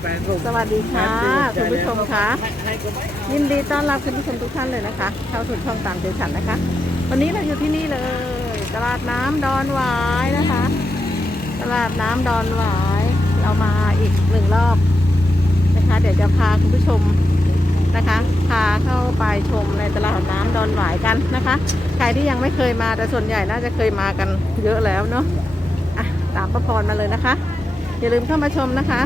แฟนส่งสวัสดีค่ะแฟนคุณผู้ชมค่ะให้ให้ก็ไม่ยินดีต้อนรับคุณผู้ชมทุกท่านเลยนะคะ เข้าสู่ช่องตามใจฉันนะคะ วันนี้เราอยู่ที่นี่เลย ตลาดน้ำดอนหวายนะคะ ตลาดน้ำดอนหวาย เรามาอีกหนึ่งรอบนะคะ เดี๋ยวจะพาคุณผู้ชมนะคะ พาเข้าไปชมในตลาดน้ำดอนหวายกันนะคะ ใครที่ยังไม่เคยมาแต่ส่วนใหญ่น่าจะเคยมากันเยอะแล้วเนาะอะตามประพรมาเลยนะคะ อย่าลืมเข้ามาชมนะคะ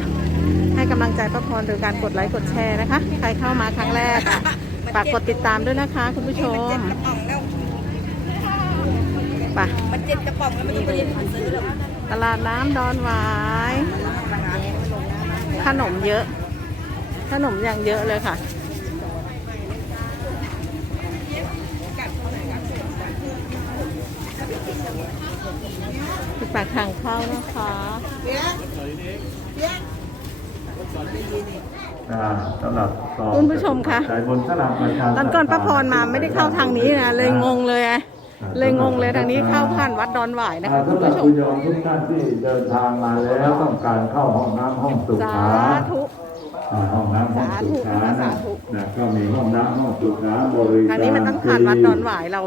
ให้กำลังใจป้าพรโดยการกดไลค์กดแชร์นะคะ ใครเข้ามาครั้งแรกอะฝากกดติดตามด้วยนะคะ คุณผู้ชมกระป๋องแล้วไปมันเจ็ดกระป๋องแล้วไม่ต้องไปเรียนหนังสือหรอกตลาดน้ำดอนหวาย ขนมเยอะ ขนมอย่างเยอะเลยค่ะปากทางเข้านะคะ สำหรับต่อคุณผู้ชมคะใจบนสลับประชาตอนก่อนป้าพรมาไม่ได้เข้าทางนี้นะเลยงงเลยอะเลยงงเลยทางนี้เข้าผ่านวัดดอนหวายนะคะอ่าคุณสำหรับผู้ชมคุณโยมทุกท่านที่เดินทางมาแล้วต้องการเข้าห้องน้ำห้องสุสาขาธุอ่าห้องน้ำห้องสุขาสานะธุนะก็มีห้องน้ำห้องสุขาบริการทางนี้มันต้องผ่านวัดดอนหวายเรา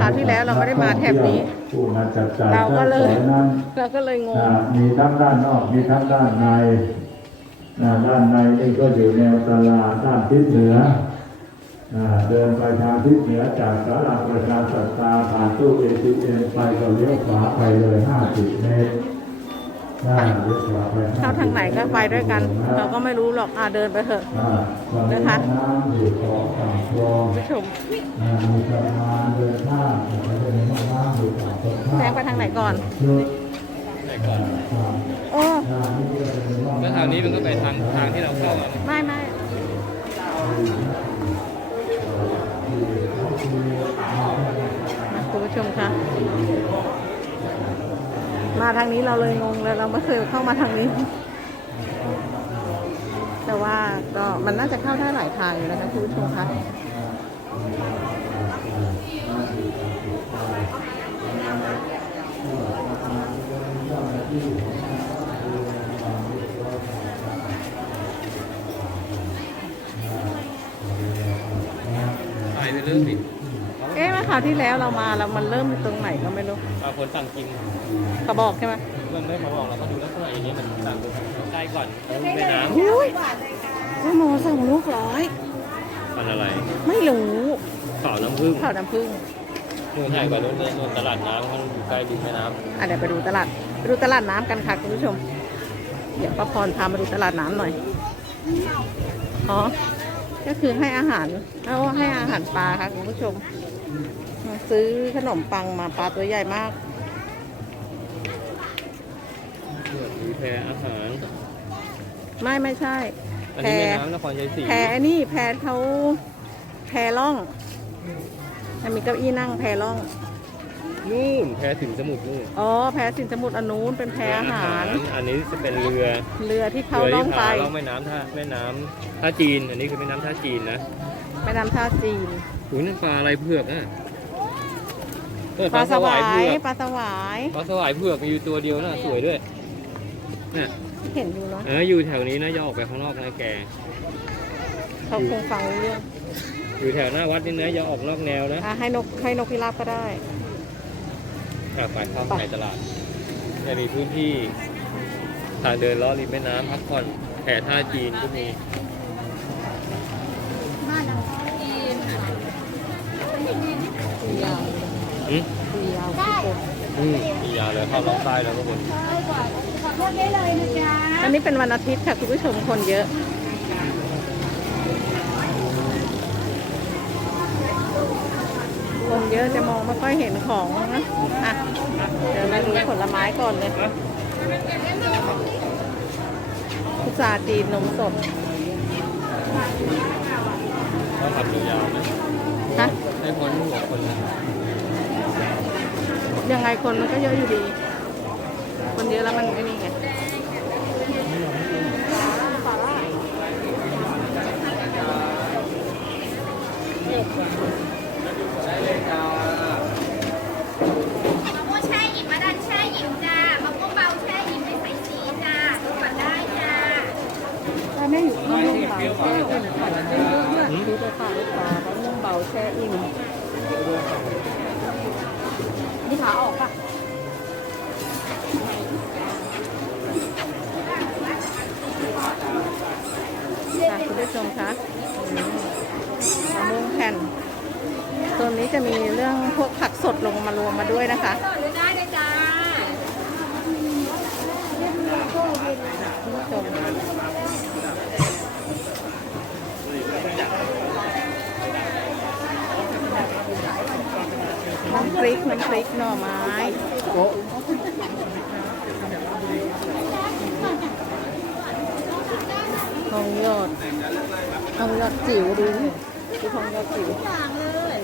คราวที่แล้วเราไม่ได้มาแถบนี้ผู้มาจัดจ่ายเราก็เลยใช้สอยนั้นเราก็เลยงงอ่ามีทั้งด้านนอกมีทั้งด้านในอ่า ด้านในนี่ก็อยู่แนวตลาดด้านทิศเหนืออ่าเดินไปทางทิศเหนือจากสาราประชาสัตตาผ่านตู้เอทีเอ็มไปก็เลี้ยวขวาไปเลย50เมตรอ่าเลี้ยวขวาไป50เข้าทางไหนก็ไปด้วยกัน เราก็ไม่รู้หรอกอ่าเดินไปเถอะอ่าตอนนี้นะคะน้ำอยู่ขอบฝั่งคลองคุณผู้ชมอ่ามีสะพานเดินข้ามแล้วก็มีห้องน้ำอยู่ฝั่งตรงข้ามแซงไปทางไหนก่อนชุดไหน ก่อนโอ้อ่านี่ก็จะเป็นห้องแล้วน้ำทางนี้มันก็ไปทางทางที่เราเข้ามาไม่ไม่คุณผู้ชมคะมาทางนี้เราเลยงงเลยเราไม่เคยเข้ามาทางนี้ แต่ว่าก็มันน่าจะเข้าได้หลายทางอยู่นะคะคุณผู้ชมคะ ไปไปเรื่องสิเอ๊ะเมื่อคราวที่แล้วเรามาแล้วมันเริ่มตรงไหนก็ไม่รู้บางคนสั่งกินกระบอกใช่ไหมเพื่อนไม่มาบอกเราก็ดูลักษณะอย่างนี้มันสั่งใกล้ก่อนแม่น้อุ้ยว่าโมสั่งลูกร้อยำมันอะไรไม่รู้ข่าวน้ำผึ้งข้าวน้ำผึ้งนู่นใหญ่กว่านู้นเลยนู่นตลาดน้ำเขาอยู่ใกล้ริมแม่น้อะเดี๋ยวไปดูตลาดไป ดูตลาดน้ำกันค่ะคุณผู้ชม เดี๋ยวป้าพรพามาดูตลาดน้ำหน่อย อ๋อ ก็คือให้อาหารเอาให้อาหารปลาค่ะคุณผู้ชม ซื้อขนมปังมาปลาตัวใหญ่มากำมีแพอาหาร ไม่ไม่ใช่อันนี้แม่น้ำนครชัยศรีแพนี่แพเขาแพล่องมันมีเก้าอี้นั่งแพล่อง นู่นแพถึงสมุทรนู่นอ๋อแพสินสมุทรอนนูนเป็นแพอาหาร อันนี้จะเป็นเรือเรือที่เขาเรือล่ที่องไปพาล่องแม่น้ำท่าแม่น้ำท่าจีน อันนี้คือแม่น้ำท่าจีนนะแม่น้ำท่าจีนอุ้ยนั่นปลาอะไรเผือกอะเออปลาสวายเผือกปลาสวายปลาสวายเผือกมีอยู่ตัวเดียวน่ะสวยด้วยน่ะเห็นอยู่เนาะเอออยู่แถวนี้นะอย่าออกไปข้างนอกนะแกเขาคงฟังรู้เรื่องอยู่แถวหน้าวัดนี่นะอย่าออกนอกแนวนะอะให้นกให้นกพิราบก็ได้ กลับไปเข้าไปในตลาด จะมีพื้นที่ทางเดินล้อริมแม่น้ำพักผ่อนแผ่ท่าจีนก็มียาวอืมยาวทุกคนอืมมียาเลยเข้าล่องใต้แล้วก็บนอันนี้เป็นวันอาทิตย์ค่ะคุณผู้ชมคนเยอะ คนเยอะจะมองไม่ค่อยเห็นของนะอะเดี๋ยวมาดูผลไม้ก่อนเลยพุทราจีนนมสดก็ขับเรือยาวไหมฮะให้พ้นหัวคนนะยังไงคนมันก็เยอะอยู่ดี คนเยอะแล้วมันไอ้นี่ ไงเบาแช่อิ่มค่ะซื้อไปฝาลูกค้ามะม่วงเบาแช่อิ่มนี่ขาออกปะค่ะคุณผู้ชมคะมะม่วงแผ่นตัวนี้จะมีเรื่องพวกผักสดลงมารวมมาด้วยนะคะได้เลยจ้าคุณผู้ชม น้ำพริกน้ำพริกหน่อไม้ทองยอดทองยอดจิ๋วดูดูทองยอดจิ๋วอย่างเลย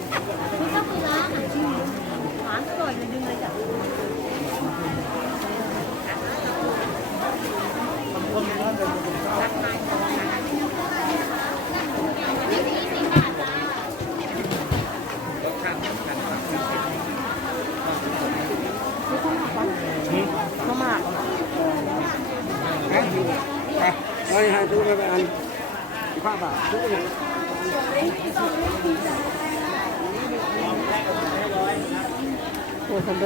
ไม่ต้องมีร้านอะหวานอร่อยเลยดึงเลยจ้ะ ข้าวหมาก Đây hai chú các bạn khoa bảo chú này โอคาโด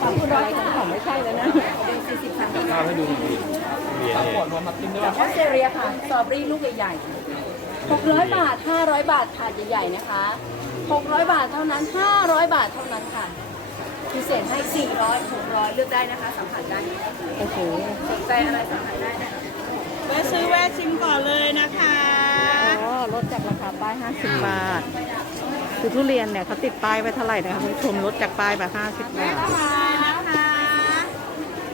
ปลาปูดอยของเขาไม่ใช่แล้วนะข้าวให้ดูหน่อยเหรียญเนี่ยจากออสเตรเลียค่ะสตรอเบอรี่ลูกใหญ่ๆ600 บาท 500 บาทถาดใหญ่ๆนะคะ 600 บาทเท่านั้น 500 บาทเท่านั้นค่ะ พิเศษให้ 400 600 เลือกได้นะคะ สัมผัสได้โอ้โหสนใจอะไรสัมผัสได้นะคะแวะซื้อแวะชิมก่อนเลยนะคะอ๋อลดจากราคาป้าย 50 บาท คือทุเรียนเนี่ยเขาติดป้ายไว้เท่าไหร่นะคะคุณผู้ชมลดจากป้ายมา50 บาทได้นะคะ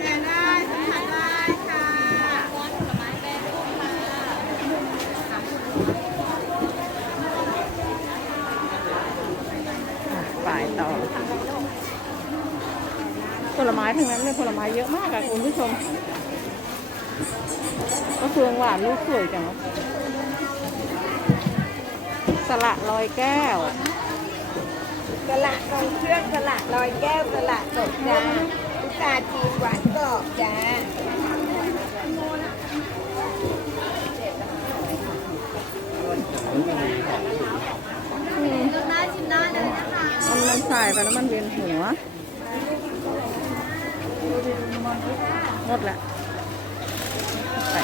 แกะได้สัมผัสได้ค่ะ ฝ่ายต่อ ผลไม้ ทั้งนั้นเลยผลไม้เยอะมากอะคุณผู้ชมก็เฟืองหวานลูกสวยจังสละลอยแก้วสละทรงเครื่องสละลอยแก้วสละสดจ้าลูกตาลจีนหวานกรอบจ้าอืมลอกได้ชิมได้เลยนะคะ มันมันสายไปแล้วมันเวียนหัว หมดละไป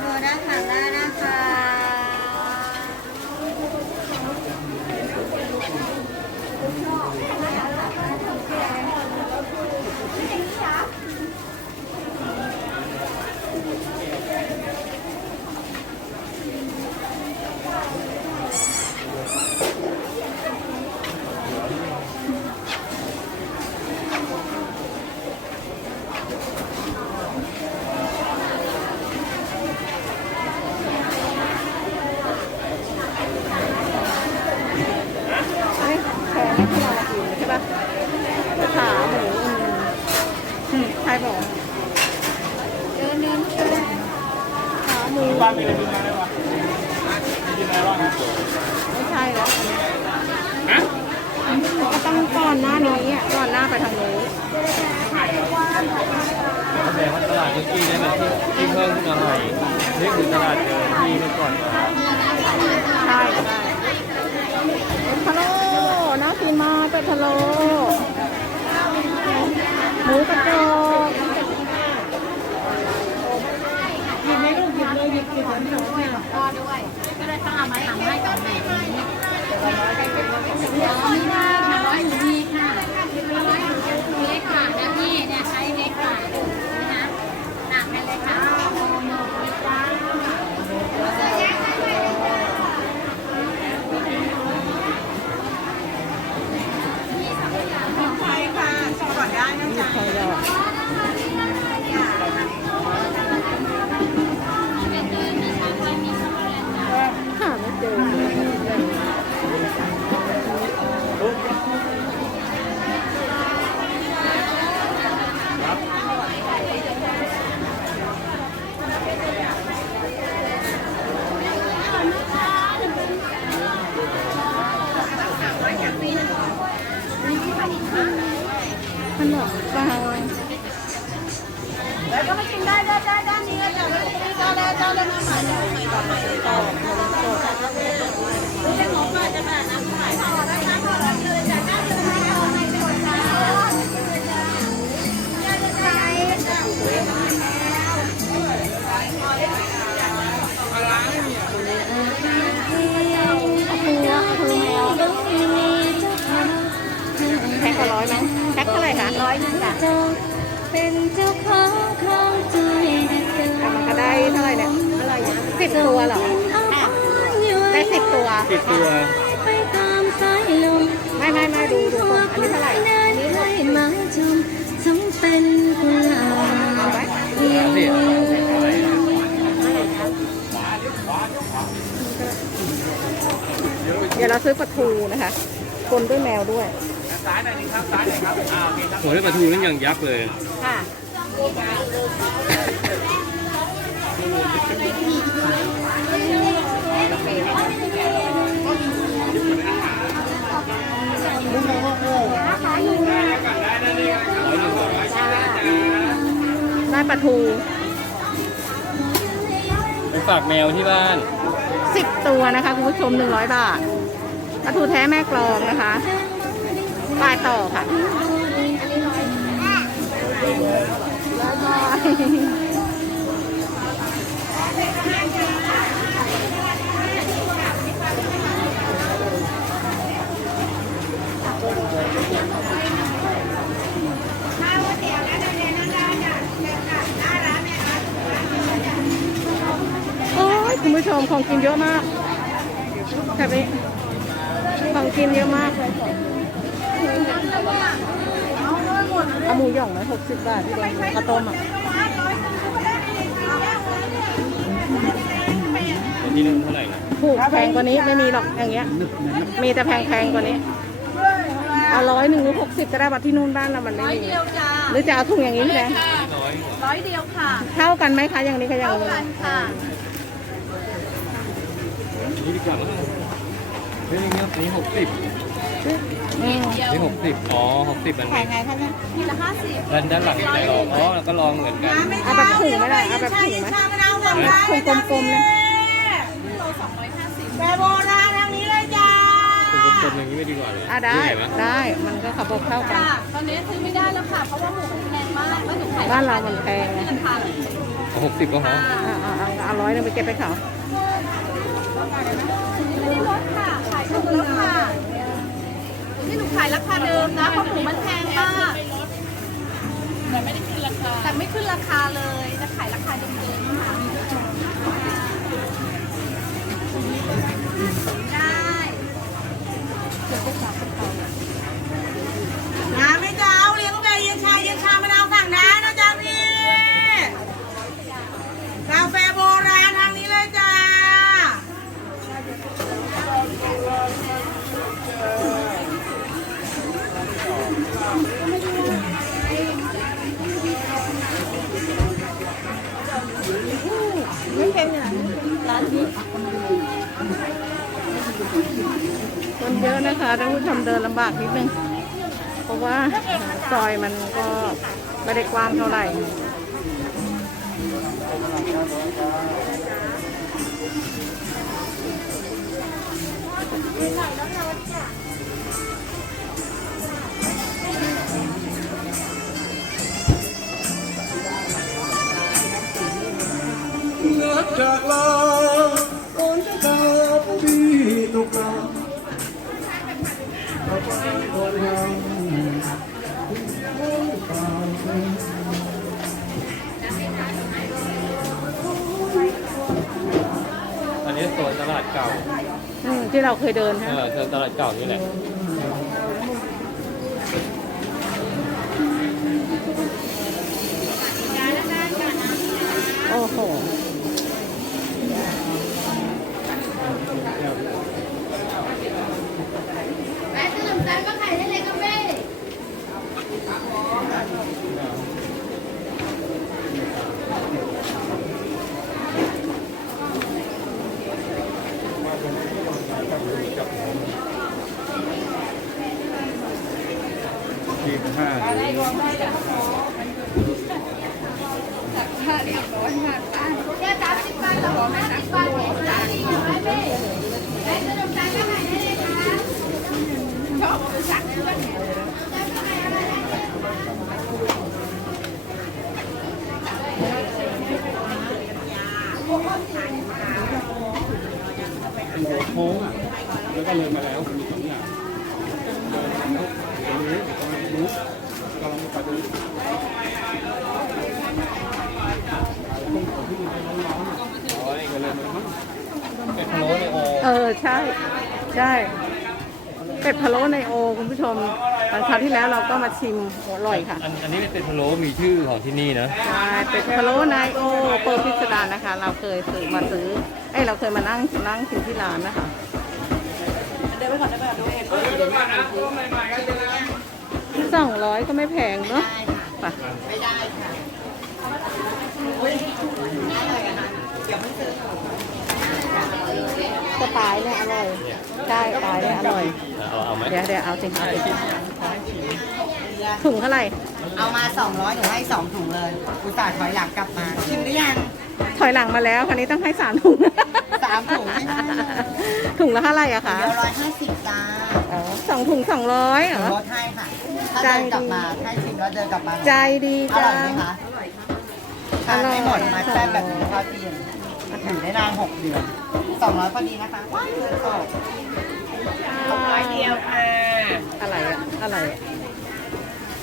โนได้ถามได้นะคะ เฮ้ย แพงนะที่เรากินใช่ปะขาหมูอืมใครบอกเดินเดินขาหมูบ้านมีอะไรกินมาได้ปะกินอะไรบ้างไม่ใช่แล้วก็ต้องก่อนหน้านี้อะก่อนหน้าไปทางโน้นแสดงว่าตลาดทุกที่เนี่ยมันที่ที่เพิ่มขึ้นมาใหม่นี่คือตลาดเดิมที่เมื่อก่อนใช่ใช่เป็ดพะโล้น่า กินมากเป็ดพะโล้หมูกระจกพ่อด้วยก็เลยต้องเอาไม้หลังให้ก่อนหนึ่ มันหลอกเปล่าแล้วก็มากินได้ได้ได้ได้นี่ก็จะได้ได้ได้ได้มาใหม่ได้ใหม่ต่อใหม่ต่อหมดโจทย์แล้วก็จะหมอป้าจะมานะ แพ็คก็ร้อยไหมแพ็คเท่าไหร่คะร้อยนึงจ้ะเป็นเจ้าของของใจแต่มันก็ได้เท่าไหร่เนี่ยสิบตัวเหรอได้สิบตัวติดตัวไปตามสายลมไม่ไม่ไม่ดูดูคนอันนี้เท่าไหร่เดินให้มาชมสมเป็นกุหลาบเยี่ยมเดี๋ยวเราซื้อปลาทูนะคะคนด้วยแมวด้วย โหได้ปลาทูนั่นยังยักษ์เลย ค่ะได้ปลาทูไปฝากแมวที่บ้าน สิบตัวนะคะ คุณผู้ชมหนึ่งร้อยบาทปลาทูแท้แม่กลองนะคะ ปลายต่อค่ะแล้วก็โอ้ยคุณผู้ชมของกินเยอะมากแบบนี้ของกินเยอะมากเลย เอาหมูหย่องไหมหกสิบบาทพี่แดงข้าวต้มอะวันที่นึงเท่าไหร่นะถูกแพงกว่านี้ไม่มีหรอกอย่างเงี้ย มีแต่แพงๆกว่านี้เอาร้อยหนึ่งหรือหกสิบก็ได้บัตรที่นู่นบ้านเรามันไม่ร้อยมีเดียวจ้าหรือจะเอาถุงอย่างนี้พี่แดงร้อยร้อยเดียวค่ะ เท่ากันไหมคะอย่างนี้กับอย่างเท่านี้กันค่ะอันนี้ดีกว่ามั้งเฮ้ยนี่อันนี้หกสิบอืม นี่หกสิบอ๋อหกสิบมันขายไงคะเนี่ยทีละห้าสิบด้านด้านหลังจะลองอ๋อแล้วก็ลองเหมือนกันเอาแบบถุงไหมล่ะเอาแบบถุงไหมมะนาวหวานได้ถุงกลมๆเลยโลสองร้อยห้าสิบแบบโบราณทางนี้เลยจ้าคุณกลมๆอย่างนี้ไม่ดีกว่าเลยอะได้ที่หนวะได้มันก็ขับบอกเท่ากันจ้าตอนนี้ซื้อไม่ได้แล้วค่ะเพราะว่าหมูมันแพงมากแล้วหนูขายบ้านเรามันแพงไงราคาเลยหกสิบก็พออ่าเอาเอาเอาร้อยหนึงไปเก็บไปเขาไม่ได้ลดค่ะขายถูกแล้วค่ะ ที่หนูขายราคาเดิมนะเพราะหมูมันแพงมากแต่ไม่ได้ขึ้นราคาแต่ไม่ขึ้นราคาเลยจะขายราคาเดิมๆค่ะได้น้ นะคะท่านผู้ชมเดินลำบากนิดนึง เพราะว่าซอยมันก็ไม่ได้กว้างเท่าไหร่นักจากลา อไปคนยังอันนี้โซนตลาดเก่า อืมที่เราเคยเดินเอฮะ อโซนตลาดเก่านี่แหละ โอ้โห ยี่สิบห้า แก้วสามสิบบาทต่อห้าสิบบาทเนี่ยร้านนี้อยู่ไหมพี่แม่ขนมตาลก็ไหนได้เลยคะชอบเอาไปสั่ง เพื่อนโค้งอะ แล้วก็เลยมาแล้วมีสองอย่างตรงนี้ตรงนี้กำลังไปดู อ๋อนี่ก็เลยเป็นพะโล้ในโอ เออใช่ใช่เป็ดพะโล้ในโอคุณผู้ชมตอนคราวที่แล้วเราก็มาชิมโอ้อร่อยค่ะ อันอันนี้เป็นพะโล้มีชื่อของที่นี่นะ ใช่เป็ดพะโล้ในโอเปิดพิสดารนะคะ เราเคยซื้อมาซื้อเอ้ยเราเคยมานั่งนั่งกินที่ร้านนะคะสองร้อยก็ไม่แพงเนาะไป ก็ปลายเนี่ยอร่อยใช่ปลายเนี่ยอร่อย เอาเอาไหมเดี๋ยวเดี๋ยวเอาจริงเอาจริงถุงเท่าไหร่ เอามา 200หนูให้2ถุงเลยอุตส่าห์ถอยหลังกลับมาชิมหรือยัง ถอยหลังมาแล้วคราวนี้ต้องให้สามถุงสามถุงไม่ได้ถุงละเท่าไหร่อะคะเดี๋ยวร้อยห้าสิบจ้าอ๋อสองถุงสองร้อยเหรอลดให้ค่ะถ้าเดินกลับมาให้ชิมแล้วเดินกลับมา ใจดีอจัร่อยงไหมคะทานไม่หมดมาแซ่บแบบนี้ข้าวเตียนอยู่ได้นานหกเดือน สองร้อยพอดีนะคะว้าวเงินสดร้อยเดียวค่ะอะไรอะอะไรอะ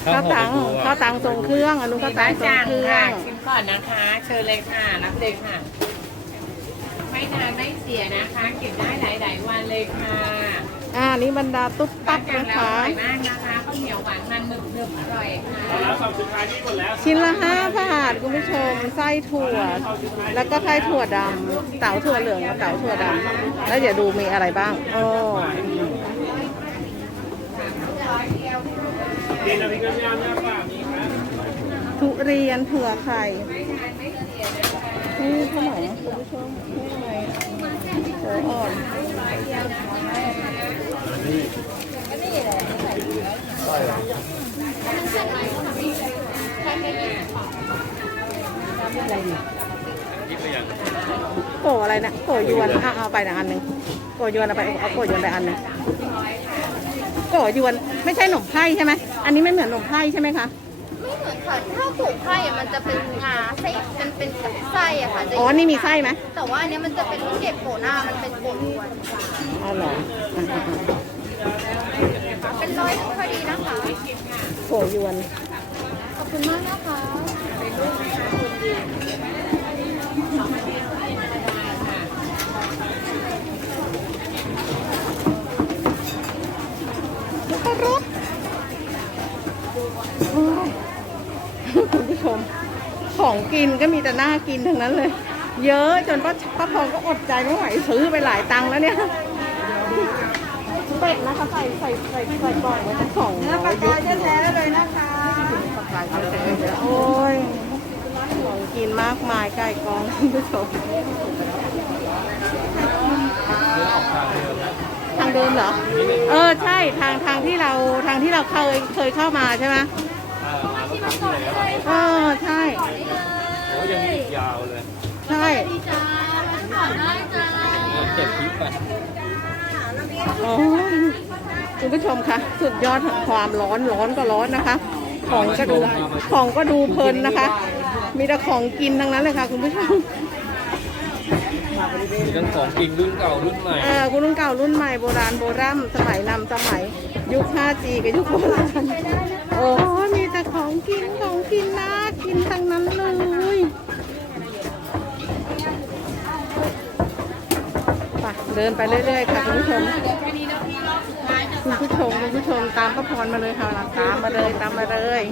ข้าข้าววหอมตังเป็นตัวข้าวตังทรงเครื่องอันนู้นข้าวตังทรงเครื่องชิมก่อนนะคะ เชิญเลยค่ะรับเลยค่ะ ไม่นานไม่เสียนะคะ เก็บได้หลาย ๆ วันเลยค่ะอ่านี่บรรดาตุ๊บตับกันนะแล้วอคะ ร่อยมากนะคะข้าวเหนียวหวานมันหนึบหนึบๆอร่อยค่ะชิ้นละห้าบาทคุณผู้ชมไส้ถั่ว แล้วก็ไส้ถั่วดำเต๋าถั่วเหลืองกับเต๋าถั่วดำแล้วเดี๋ยวดูมีอะไรบ้างโอ้ทุเรียนถั่วไข่ นี่ขนมคุณผู้ชมนี่อะไรโอ้อ่อนคิดไปอย่โกอะไรนะโกยวนอะเอาไปนะอันหนึ่งโกยวนเอาไปเอาโกยวนไปอันหนึ่งโกยวนไม่ใช่ขนมไผ่ใช่ไหมอันนี้ไม่เหมือนขนมไผ่ใช่ไหมคะ ไม่เหมือนค่ะถ้าผูกไพ่อะมันจะเป็นงาไส้มันเป็นไส้อะค่ะจะอ๋อ นี่มีไส้ไหมแต่ว่าอันเนี้ยมันจะเป็นลูกเกดโผล่หน้ามันเป็นโผล่วนอ๋อเหรออะอะอะเป็นร้อยพอดีนะคะโกยวน ขอบคุณมากนะคะแล้วก็รสโอ้ยคุณผู้ชม ของกินก็มีแต่น่ากินทั้งนั้นเลย เยอะจนป้าป้าพองก็อดใจไม่ไหวซื้อไปหลายตังค์แล้วเนี่ยเป็ดนะคะใส่ใส่ใส่ใส่ก่องไว้ทั้งสองเนื้อปลากายแท้ๆเลยนะคะโอ้ยของกินมากมายไก่กองคุณผู้ชมเนื้อออกทางเดินะทางเดิมเหรอ เออใช่ทางทางที่เราทางที่เราเคยเคยเข้ามาใช่ไหม อ่ามารถทางที่แล้วเออใช่ โอ้ยังอีกยาวเลยใช่จ้าขอได้จ้าเจ็ดคลิปอะโอ้ยคุณผู้ชมคะสุดยอดของความร้อนร้อนก็ร้อนนะคะ ของก็ดูของก็ดูเพลินนะคะ มีแต่ของกินทั้งนั้นเลยค่ะ คุณผู้ชมมีทั้งของกินรุ่นเก่ารุ่นใหม่เออคุณรุ่นเก่ารุ่นใหม่โบราณโบราณสมัยนำสมัย ยุค 5G กับยุคโบราณโอ้ยมีแต่ของกินของกินนะกินทั้งนั้นเลยไป เดินไปเรื่อยๆค่ะคุณผู้ชมคุณผู้ชมคุณผู้ชมตามพระพรมาเลยค่ะตามมาเลยตามมาเลย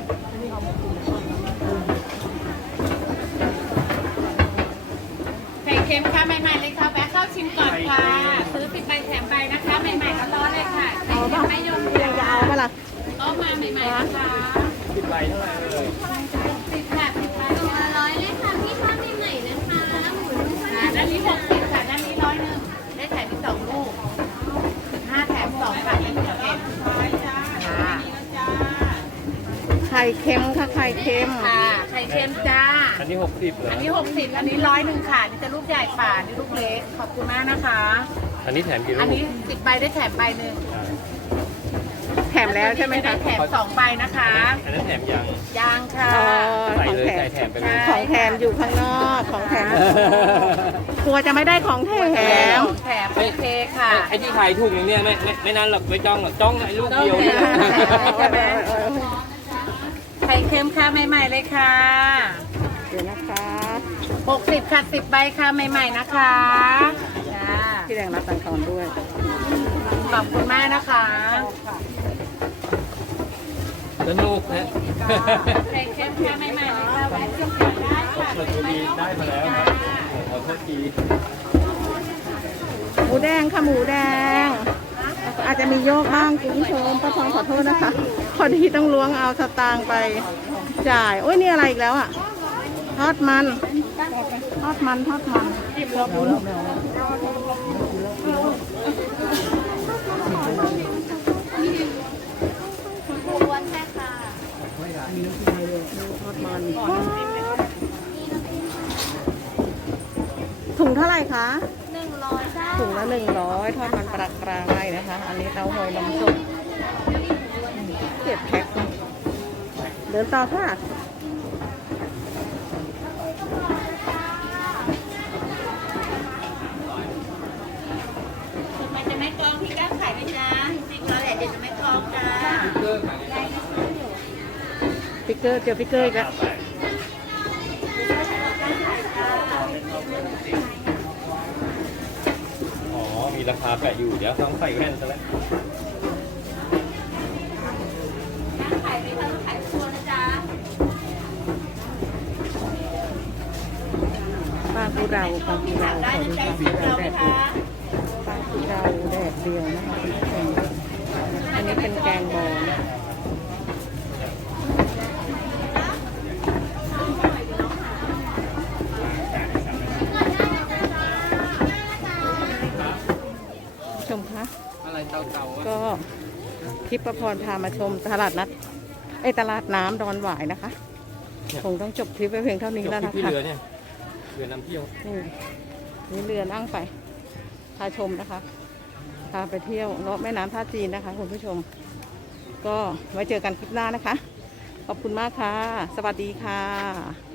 ไข่เค็มค่ะใหม่ๆเลยค่ะแวะเข้าชิมก่อนค่ะซื้อสิบใบแถมใบนะคะใหม่ๆร้อนๆเลยค่ะไข่เอาเค็ป่ะมไม่ยมยังจะเอาป่ะล่ะต้มมาใหม่ๆนะคะสิบใบเท่าไหร่เลย สิบค่ะสิบใบ ตัวละร้อยเลยค่ะพี่ทอดใหม่ๆนะคะหมูนุ่ม ค่ะด้านนี้หกสิบค่ะ ด้านนี้ร้อยหนึ่งได้แถมอีกสองลูกห้าแถมสองค่ะเป็นเก็บค่ะ ไข่เค็มค่ะไข่เค็มค่ะไข่เค็มจ้าไข่อันนี้หกสิบเหรออันนี้60อันนี้ร้อยหนึ่งค่ะอันนี่จะลูกใหญ่ฝ่าอันนี่ลูกเล็กขอบคุณมากนะคะ อันนี้แถมกี่ลูอันกนี้สิบใบได้แถมใบหนึ่งแถมแล้วใช่ไหมได้คะแถมสองใบนะคะ อันนั้นแถมยังยางค่ะ อ๋อ ใส่ของเลยแถใส่มแถมไปเลยของแถมอยู่ข้างนอกของแถมกลัวจะไม่ได้ของแถม แถมแถมโอเคค่ะ ไอ้ที่ขายถูกอย่างเนี้ยไม่ไม่ไม่นั้นหรอกไม่จ้องหรอกจ้องไอ้ลูกเดียวเนี่ยใช่ไหม ไข่เค็มค่ะใหม่ ๆ เลยค่ะเดี๋ยวนะคะ60ค่ะ10ใบค่ะใหม่ ๆ นะคะจ้าพี่แดงรับตังค์ทอนด้วยขอบคุณมากนะคะสนุกนะไข่เค็มค่ะใหม่ๆเลยค่ะแวะชิมก่อนได้ค่ะชลบุรีได้มาแล้วครับขอโทษทีหมูแดงค่ะหมูแดง อาจจะมีโยกบ้างคุณผู้ชมป้าทองขอโทษนะคะ พอดีต้องล้วงเอาสตางค์ไปจ่าย โอ้ยนี่อะไรอีกแล้วอะ ทอดมัน ทอดมันทอดมันทอดมันถุงเท่าไหร่คะหนึ่งร้อยจ้าถุงละหนึ่งร้อยทอดมันปลากรายนะคะ อันนี้เต้าหอยนมสด เก็บแพ็คเดินต่อค่ะมันจะไม่กรองพี่ก้าขายไหมจ๊ะจริงๆแล้วแหละเดี๋ยวจะไม่กรองจ้าฟิกเกอร์เจอฟิกเกอร์อีกแล้วอ๋อ มีราคาแปะอยู่ เดี๋ยวต้องใส่แว่นซะแล้ว กุเราปลากุเราขอดูจ๊ะปลาสิกุเราแดไหมดคะปลากุเราแดดเดียวนะคะคุณผู้ชมอันนี้เป็นแกงบอลชมคะอะก็คลิปประพรพามาชมตลาดนัดไอตลาดน้ำดอนหวายนะคะ คงต้องจบคลิปไว้เพียงเท่านี้แล้วนะคะ เรือนำเที่ยว นี่นี่เรือนั่งไป พาชมนะคะ พาไปเที่ยวรอบแม่น้ำท่าจีนนะคะคุณผู้ชม ก็ไว้เจอกันคลิปหน้านะคะ ขอบคุณมากค่ะ สวัสดีค่ะ